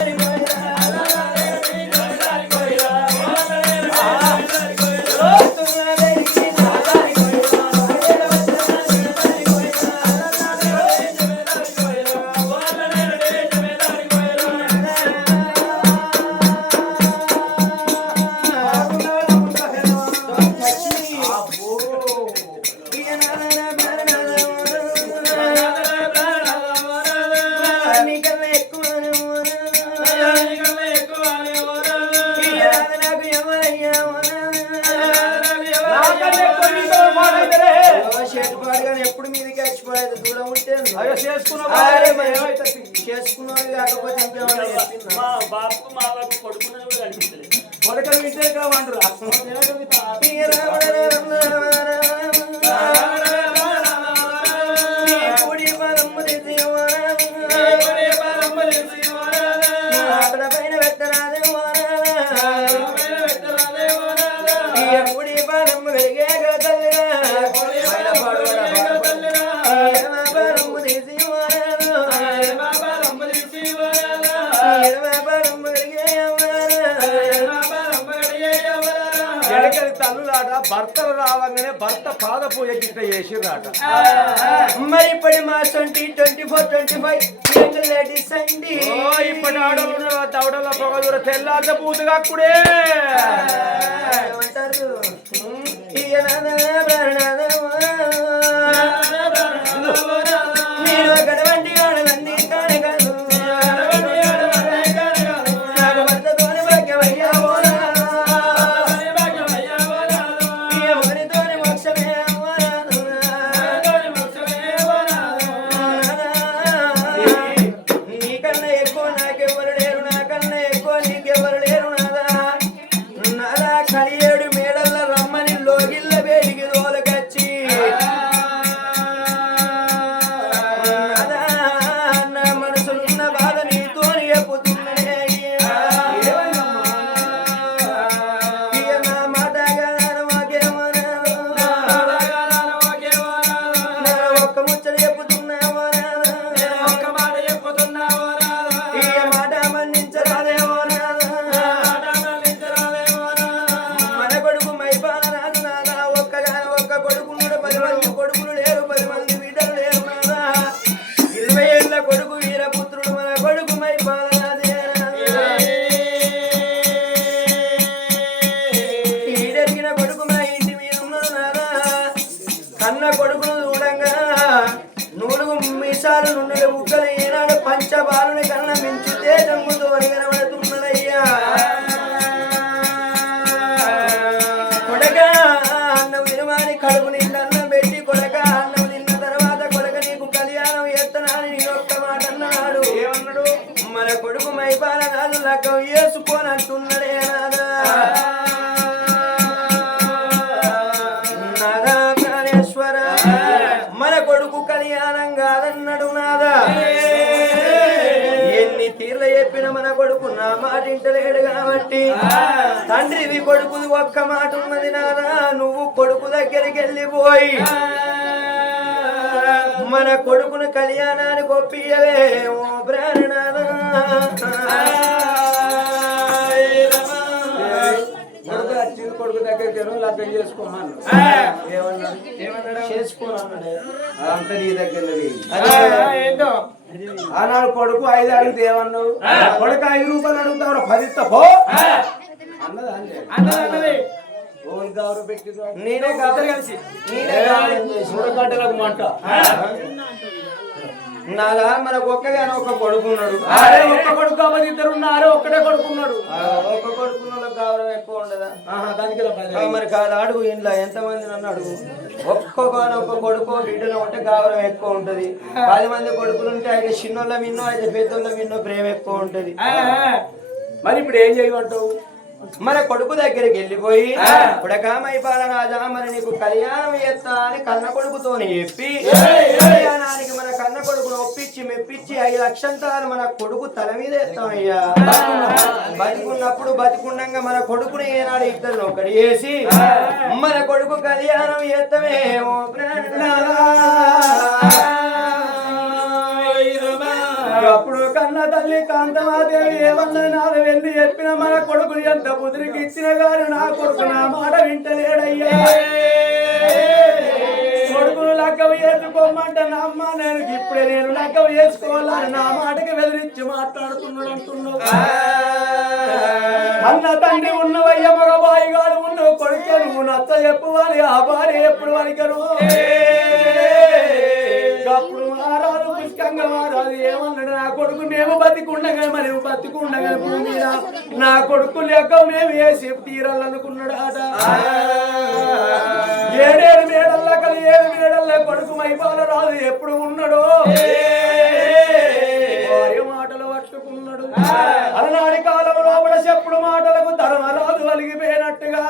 Everybody. బాబు కొడుకున్నది కూడా కనిపిస్తలేదు కొడకలు వింటే కావంటారు ఎడకలి తల్లులాట భర్తలు రావంగానే భర్త పాద పూజ గిట్ట చేసిర్రాట మరి ఇప్పటి మా twenty twenty four twenty five ladies అండి ఇప్పటి ఆడోళ్ళు దవడల పొగ దూర తెల్లారితే పూతగా అప్పుడే ఏమంటారు. నేను కొడుకులు మాట ఇంటలేడు కాబట్టి తండ్రిది కొడుకుది ఒక్క మాట ఉన్నది నాదా నువ్వు కొడుకు దగ్గరికి వెళ్ళిపోయి మన కొడుకును కళ్యాణానికి ఒప్పియవే ఓ ప్రాణనాథా కొడుకు దగ్గరికి చేసుకోమన్నాడు ఏమన్నాడు? చేసుకోనన్నాడే అంత నీ దగ్గర ఏంటో? ఆనాడు కొడుకు ఐదు అడిగితే ఏమన్నావు కొడుకు ఐదు రూపాయలు అడుగుతావు పది పో. అన్నదా నేనే కావాలి కలిసి. మంట. నాలా మనకు ఒక్కగానే ఒక కొడుకున్నాడు అరే ఒక్క కొడుకు కాబట్టి ఇద్దరు ఉన్నారు ఒక్కడే కొడుకున్నాడు. ఒక్క కొడుకున్న గౌరవం ఎక్కువ ఉండదా? దానికి మరి కాదు అడుగు ఇంట్లో ఎంతమంది నన్ను అడుగు. ఒక్కొక్క ఒక్క కొడుకు బిడ్డలో ఉంటే గౌరవం ఎక్కువ ఉంటది. పది మంది కొడుకులు ఉంటే అయితే చిన్నోళ్ళ మిన్నో అయితే పెద్దోళ్ళ మిన్నో ప్రేమ ఎక్కువ ఉంటది. మరి ఇప్పుడు ఏం చేయమంటావు? మన కొడుకు దగ్గరికి వెళ్ళిపోయి పుడకామైపాల రాజా మరి నీకు కళ్యాణం చేస్తా అని కన్న కొడుకుతోని చెప్పి కళ్యాణానికి మన కన్న కొడుకును ఒప్పించి మెప్పించి ఐదు లక్షంతాలు మన కొడుకు తల మీద ఎత్తామయ్యా. బతికున్నప్పుడు బతికుండంగా మన కొడుకుని ఏనాడు ఇద్దరు ఒకటి చేసి మన కొడుకు కళ్యాణం చేస్తామే ఓ తల్లి కాంతమాదేవి ఏమన్నది నాది వెళ్ళి చెప్పిన మన కొడుకు ఎంత బుదిరికి ఇచ్చిన గారు నా కొడుకు నా మాట వింటలేడయ్యా. కొడుకును లగ్గవ చేసుకోమంటే నా అమ్మ నేను ఇప్పుడే నేను లగ్గవ చేసుకోవాలని నా మాటకి వెదిరించి మాట్లాడుతున్నాడు అంటున్నావు. అన్న తండ్రి ఉన్నవయ్య మగబాయి గారు ఉన్న కొడుకు నువ్వు నచ్చ చెప్పు చెప్పువాలి ఆ భార్య ఎప్పుడు వరకరు పుష్కంగా అది ఏమన్నాడు? నా కొడుకు మేము బతికుండగా మరి బతికుండగా భూమి నా కొడుకు లెక్క మేము వేసి తీరాలనుకున్నాడు ఆట? ఏడేడు మేడల్లా కలి ఏడు మేడల్లా కొడుకు మైపాల రాదు. ఎప్పుడు ఉన్నాడో? మాటలు పట్టుకున్నాడు. అలనాడి కాలం లోపల చెప్పుడు మాటలకు ధర్మరాజు వలిగిపోయినట్టుగా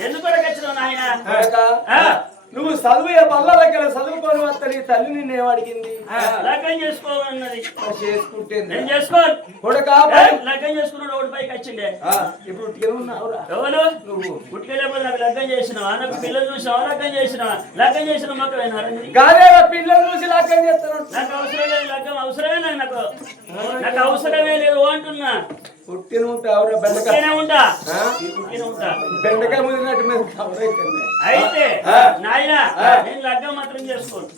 ఎందుకు వచ్చినావు నాయనా? నువ్వు చదువు బల్ల దగ్గర చదువుకొని వస్తా నీ తల్లి నిన్నేం అడిగింది. లగ్గం చేసుకోవాలన్నది. చేసుకుంటే నేను. చేసుకోను కొడుక ఏ, లగ్గం చేసుకున్నాడు ఒకటి పైకి వచ్చిండే. ఇప్పుడు ఎవరు? నువ్వు. పుట్టుకెళ్ళిపోతే నాకు లగ్గం చేసినావా? నాకు పిల్లలు చూసినావా? లగ్గం చేసినావా? లగ్గం చేసిన మొక్క వినారని గాదేరా పిల్లలు చూసి లాక్కని చేస్తాను నాకు అవసరం లేదు లగ్గం అవసరమే నాకు. నాకు అవసరమే లేదు అంటున్నా. పుట్టిన ఉంటావురా బెండకాయ. ఉంటా? పుట్టినే ఉంటా బెండకాయ ముదిరినట్టు మీద కవర్ అయితే. నాయన నేను లగ్గం మాత్రం చేసుకోను.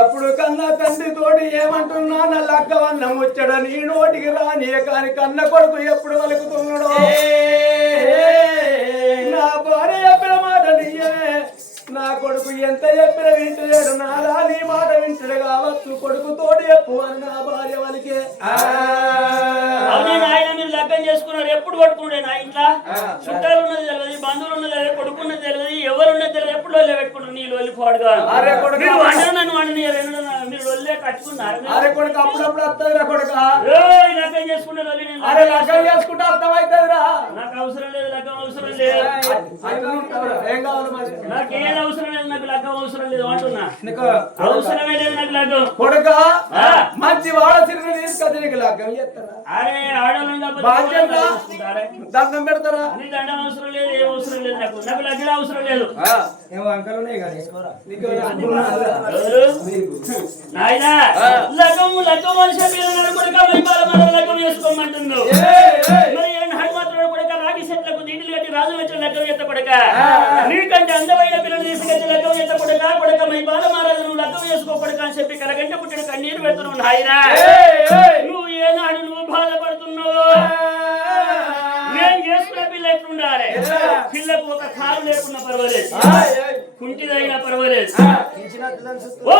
అప్పుడు కన్నా తండ్రి తోటి ఏమంటున్నా? నా లగ్గవన్న ముచ్చడ నీ నోటికి రాని కాని కన్న కొడుకు ఎప్పుడు వలుకుతున్నాడు? నా భార్య నా కొడుకు ఎంత చెప్పిన వింటలేడు. నాలా నీ మాట వింటడు కావచ్చు. కొడుకు తోటి చెప్పు అని నా భార్య మీరు లగ్గం చేసుకున్నారు. ఎప్పుడు పట్టుకున్నాడే నా ఇంట్లో? చుట్టాలు ఉన్నది తెలియదు బంధువులు ఉన్నది తెలియదు కొడుకు ఉన్నది తెలియదు ఎవరు ఉన్నది తెలియదు ఎప్పుడు వాళ్ళు పెట్టుకున్నారు నీళ్ళు ముగ్గురు పాడుగా. మీరు వండను నన్ను వండని మీరు కట్టుకున్నారు. కొడుక లగ్గం లొల్లి అరే లగ్గం చేసుకుంటే. నాకు అవసరం లేదు లగ్గం అవసరం లేదు. నాకు ఏది అవసరం లేదు నాకు లగ్గం అవసరం లేదు అంటున్నా. అవసరమే లేదు నాకు లగ్గం. కొడుక. మంచి వాడ సిరిని తీసుకొచ్చి నీకు లగ్గం చేస్తారా. దండం పెడతారా? నీ దండం అవసరం లేదు ఏం అవసరం లేదు నాకు. నాకు లగ్గం అవసరం లేదు. ఏమో అంకలు ఉన్నాయి కానీ? నాయనా లగ్గం లగ్గం మనిషి కొడుక వైపాల మన లగ్గం. మరి హనుమంతుడు కొడుక రాగి చెట్లకు నీళ్ళు కట్టి రాజు వచ్చిన లగ్గం ఎత్త కొడుక నీకంటే అందమైన పిల్లలు తీసుకొచ్చి లగ్గం ఎత్త కొడుక కొడుక చేసుకో కొడుక అని చెప్పి కలగంట పుట్టిన కన్నీరు పెడుతున్నావు నాయనా. నువ్వు ఏనాడు నువ్వు బాధపడుతున్నావు? నేను చేసుకున్న పిల్ల ఎట్లుండాలి? పిల్లకు ఒక కాలు లేకున్నా పర్వాలేదు. కుంటిదైనా పర్వాలేదు. ఓ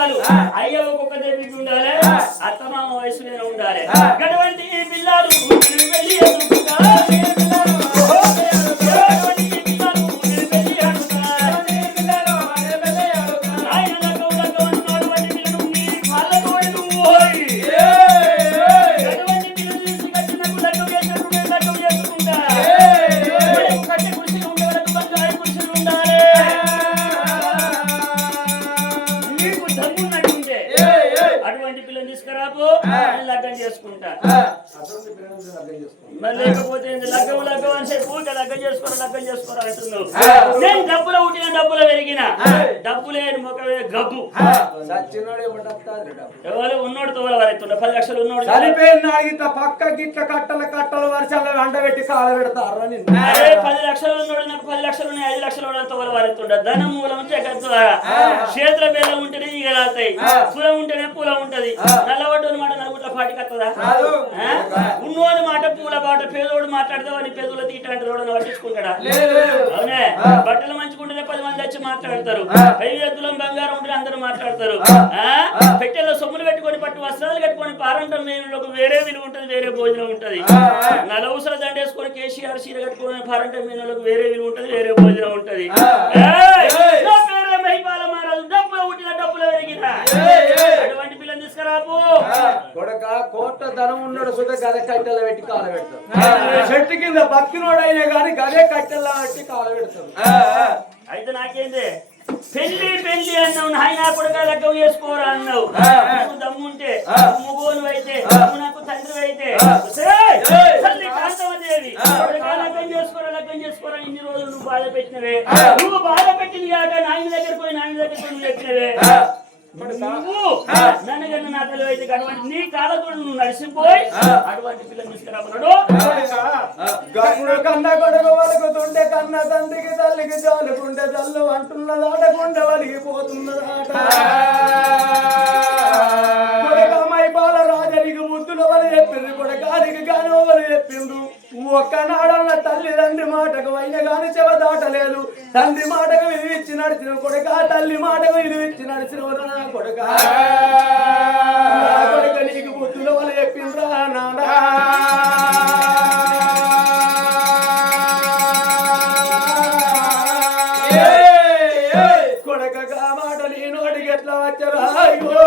రూపాయలు అయ్య ఒక్కొక్క దేవికి ఉండాలి? అత్తమామ వయసు మీద ఉండాలి అటువంటి ఈ పిల్లలు చేసుకుంటా మరి లేకపోతే? లగ్గం లగ్గం అని చెప్పి ఊరికే లగ్గం చేసుకోరా లగ్గం చేసుకోరా అంటున్నావు. నేను డబ్బులో పుట్టిన డబ్బులో పెరిగిన. డబ్బు లేని మొక్కవే గబ్బు. ఎవరు? ఉన్నోడు తోల వారెత్తుండ పది లక్షలు ఉన్నోడు. చనిపోయిన ఇట్లా పక్క గిట్ల కట్టల కట్టల వర్షాలు వంట పెట్టి కాల పెడతారు అని అరే పది లక్షలు ఉన్నోడు నాకు పది లక్షలు ఉన్నాయి ఐదు లక్షలు ఉన్నోడు తోల వారెత్తుండ ధనం మూలం జగత్ ద్వారా చేతుల బేలం ఉంటేనే ఈగ రాతాయి పూలం ఉంటేనే పూల ఉంటది. నల్లవడ్డు మాట నలుగుట్ల పాటికి వస్తుందా? ఉన్నోని మాట పూల బాట పేదోడు మాట్లాడితే వాడిని పేదోళ్ళ తీట అంటే ఎవడన్నా పట్టించుకుంటాడా అవునే? బట్టలు మంచుకుంటేనే పది మంది వచ్చి మాట్లాడతారు. ఐదు ఎద్దులం బంగారం ఉంటే అందరూ మాట్లాడతారు? పెట్టెలో సొమ్ములు కట్టుకొని పట్టు వస్త్రాలు కట్టుకొని పారంటం మీనులకు వేరే విలువ ఉంటది వేరే భోజనం ఉంటది. నలవసర దండేసుకొని కేసీఆర్ చీర కట్టుకొని పారంటం మీనులకు వేరే విలువ ఉంటది వేరే భోజనం ఉంటది. అటువంటి తీసుకురాపు. కొడక కోట్ల ధనం ఉన్నాడు సుధ గదే కట్టెల పెట్టి కాల పెడతాడు. చెట్టు కింద బతికినోడైనా కానీ గదే కట్టెల పెట్టి కాల పెడతాడు. అయితే నాకేంది? పెళ్ళి పెళ్ళి అన్నావు నాయన కొడుక లగ్గం చేసుకోరా అన్నావు. నువ్వు దమ్ముంటే ముగోను అయితే నువ్వు నాకు తండ్రి అయితే! తల్లి కాంతమదేవి కొడుకా లగ్గం చేసుకోరా లగ్గం చేసుకోరా ఇన్ని రోజులు నువ్వు బాధ పెట్టినవే. నువ్వు బాధ పెట్టింది కాక నాయన దగ్గర పోయి నాయన దగ్గర పోయి నువ్వు చెప్పినవే. నువ్వు నా అయితే అటువంటి నీ నువ్వు నడిచిపోయి అటువంటి పిల్లలు కన్న కొడుకు వలుకుతుంటే కన్న తండ్రికి తల్లికి జాలుకుంటే జల్లు అంటున్నదాట వలిగిపోతున్నదాట. ఒక్కనాడన్న తల్లి తండ్రి మాటకు అయిన గాని చెవ దాటలేదు. తండ్రి మాటకు విలువ ఇచ్చి నడిచిన కొడక తల్లి మాటకు విలువ ఇచ్చి నడిచిన కొడక. కొడక నీకు ముద్దుల వలి చెప్పిండ్రా నాడా కొడకగా మాట నీ నోటికి ఎట్లా వచ్చరా అయ్యో.